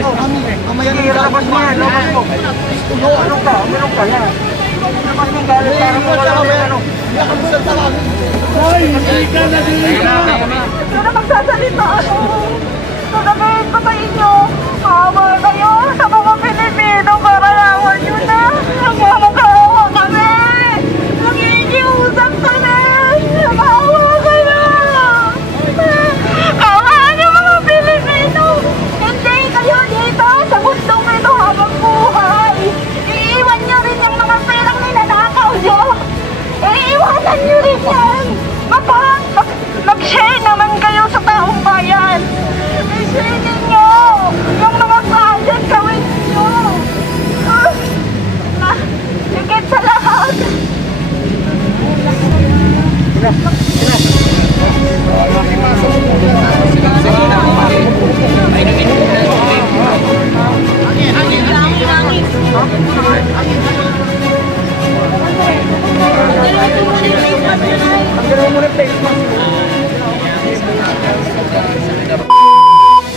Mamaya na labas mo yan, labas mo. Anong ka? Anong ka? Yan. Labas mo galit para mo wala mo yan. Hoy, hindi ka na dito! Ano na magsasalita ako? Sasabihin ko sa inyo, awa kayo sa mga Pilipino para lawan nyo na. Magmamagkawa kami! Nagigiusap kami! Maawa kayo! Awa nyo mga Pilipino! Hindi kayo dito sa mundong ito habang buhay! Iiwan nyo rin yung mga perang ninanakaw nyo! Iiwanan nyo rin yan! Mag-share naman kayo sa taong bayan! I-share ninyo! Yung mga project gawin ninyo! Higit sa lahat!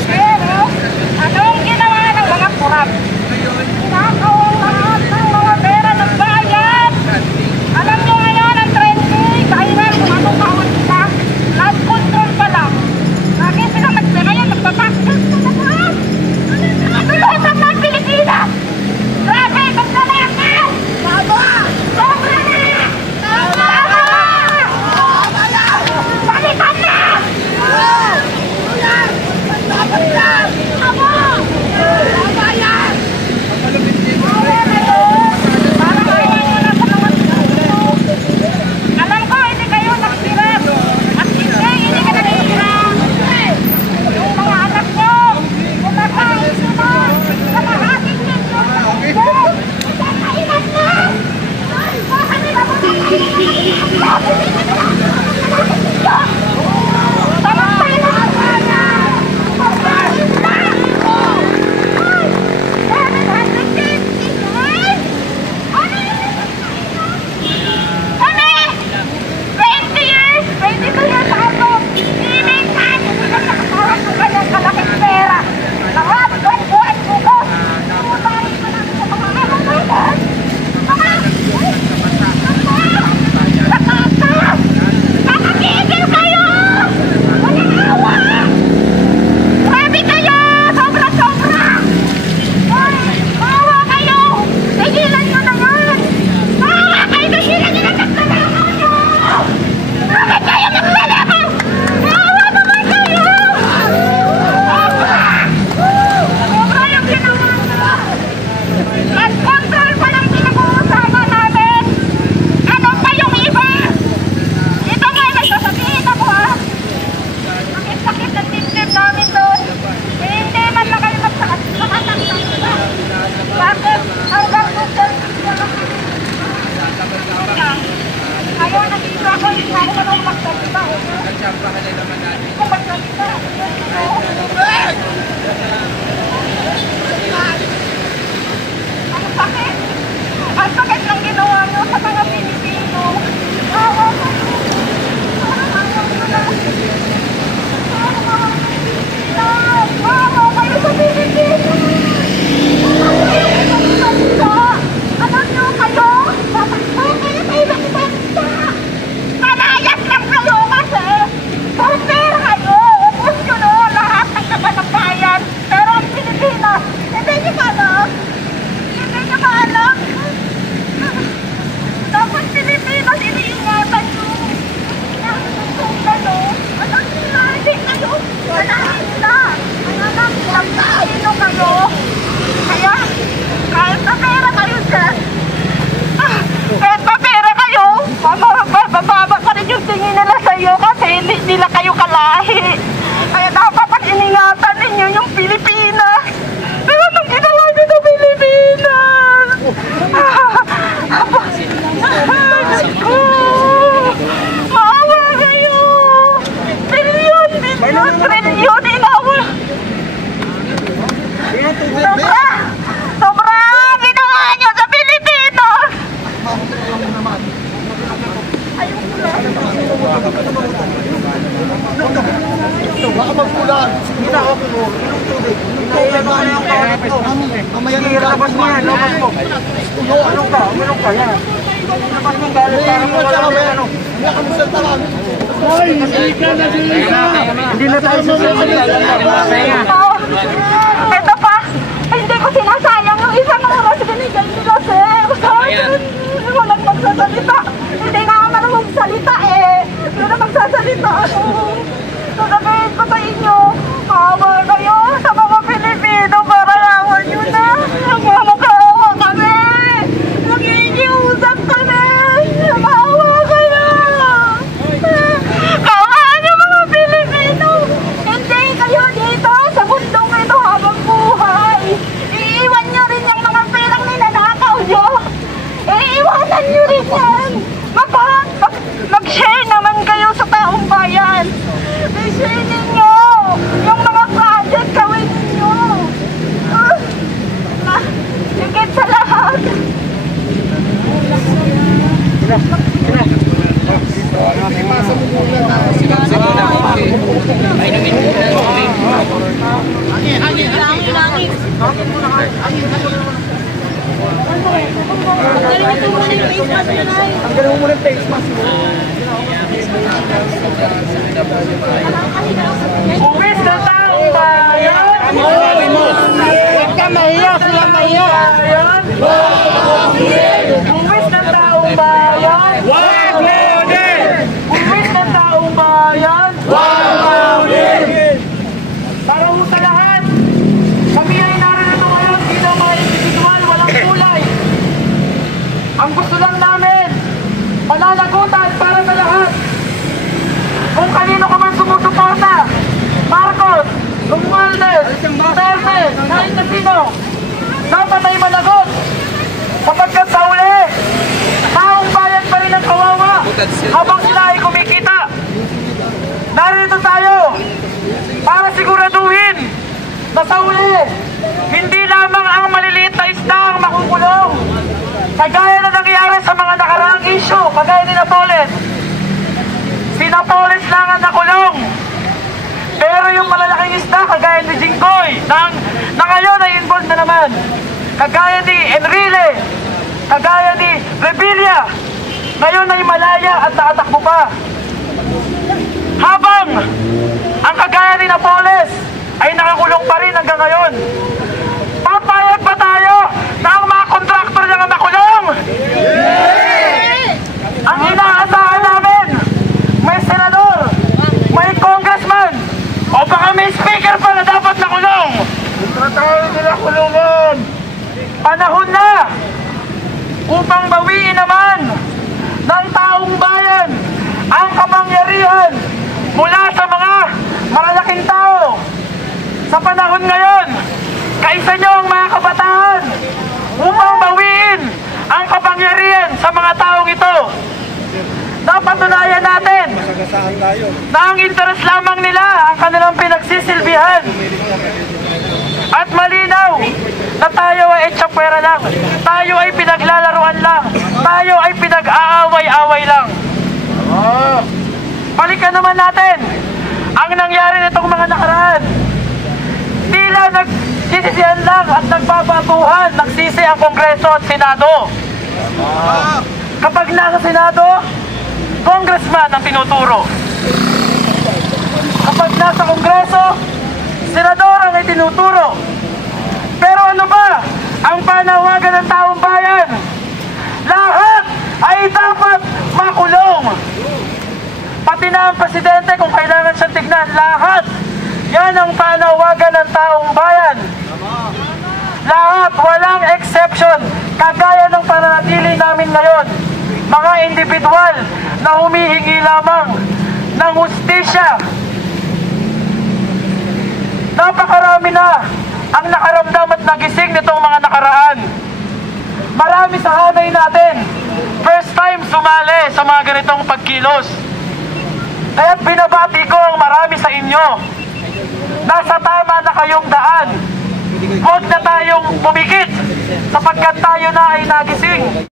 Pero, anong ginawa ng mga kurap? Nakaw ang lahat ng mga pera ng bayan! Alam nyo ngayon ang trending, kailan kung anong kawat sila, last control pa lang. Lagi silang nagpera yan, nagpapaktas sa lahat! Ano lahat ng mga Pilipinas? Grabe, magdalakan! Tama! Sobra na! Tama! Tama na! Balikan na! Ulan! Dapat lang! Tama! Tama yan! Parang ayaw nyo na sa mga Pilipino. Alam ko, hindi kayo naghirap. At hindi ka naghirap. Yung mga anak nyo, kumakain sila. Kalahating ninyo. Kailan na? Baka nila mo na ang sakit ng ginawa mo sa mga Pilipino. Awa ka mo. Awa kayo sa Pilipino. Alam nyo kayo? Papakbo kayo sa ibang bansa. Malayas lang kayo kasi. Ilabas mo yan, ilabas mo. Uminom ka, yan. Ilabas mo galit para mo ano. Hindi na tayo Ito pa, hindi ko sinasayang yung isang oras binigay nila, sir. Walang magsasalita. Hindi nga ako marunong magsalita eh. Hindi na magsasalita ako. Sasabihin ko sa inyo, maawa kayo sa mga Pilipino para awan nyo na. Magmamakaawa kami. Nakikiusap kami. Maawa kayo. Kaawaan yung mga Pilipino. Hindi kayo dito sa bundong ito habang buhay. Iiwan nyo rin yung mga perang ninanakaw nyo. Iiwanan nyo rin yan. Mag-share naman kayo sa taong bayan. I-share ninyo yung mga project gawin ninyo. Higit sa lahat. Tanggalin mo muna yung face mask mo. Uwis na taong bayan! Huwag ka mahiya, sila mahiya. Uwis na taong bayan! Wag loaded! Uwis na taong bayan! Wag loaded! Para ho sa lahat, kami ay narito ngayon bilang mga individual, walang kulay. Ang gusto lang namin, pananagutan para sa lahat. Kung kanino ka man sumusuporta, Marcos, Romualdez, Duterte, kahit na sino, dapat ay managot. Sapagkat sa uli, taong bayan pa rin ang kawawa habang sila ay kumikita. Narito tayo para siguraduhin na sa uli, hindi lamang ang maliliit na isda ang makukulong. Kagaya na nangyari sa mga nakaraang issue, kagaya ni Napoles. Si Napoles lang ang nakulong. Pero yung malalaking isda, kagaya ni Jinggoy, na ngayon ay involved na naman. Kagaya ni Enrile, kagaya ni Revilla, ngayon ay malaya at nakatakbo pa. Habang ang kagaya ni Napoles ay nakakulong pa rin hanggang ngayon. Papayag ba tayo na ang mga kontraktor niya makulong? Ang inaasahan namin, may senador, may congressman, o baka may speaker pa na dapat nakulong. Tratahin nila kulungan. Panahon na upang bawiin naman ng taong bayan ang kapangyarihan mula sa mga malalaking tao. Sa panahon ngayon, kaisa nyo ang mga kabataan upang bawiin ang kapangyarihan sa mga taong ito. Napatunayan natin na ang interes lamang nila ang kanilang pinagsisilbihan. At malinaw na tayo ay etsyapwera lang. Tayo ay pinaglalaruan lang. Tayo ay pinag-aaway-away lang. Balikan naman natin ang nangyari nitong mga nakaraan. Tila nagsisisihan lang at nagbabatuhan, nagsisi ang Kongreso at Senado. Kapag nasa Senado, Congressman ang tinuturo. Kapag nasa Kongreso, Senador ang itinuturo. Pero ano ba ang panawagan ng taong bayan? Lahat ay dapat makulong. Pati na ang presidente kung kailangan siyang tignan. Lahat. Yan ang panawagan ng taong bayan. Lahat, walang exception. Kagaya ng pananatili namin ngayon. Mga individual na humihingi lamang ng hustisya. Napakarami na ang nakaramdam at nagising nitong mga nakaraan. Marami sa hanay natin, first time sumali sa mga ganitong pagkilos. Kaya binabati ko ang marami sa inyo. Nasa tama na kayong daan. Huwag na tayong pumikit sapagkat tayo na ay nagising.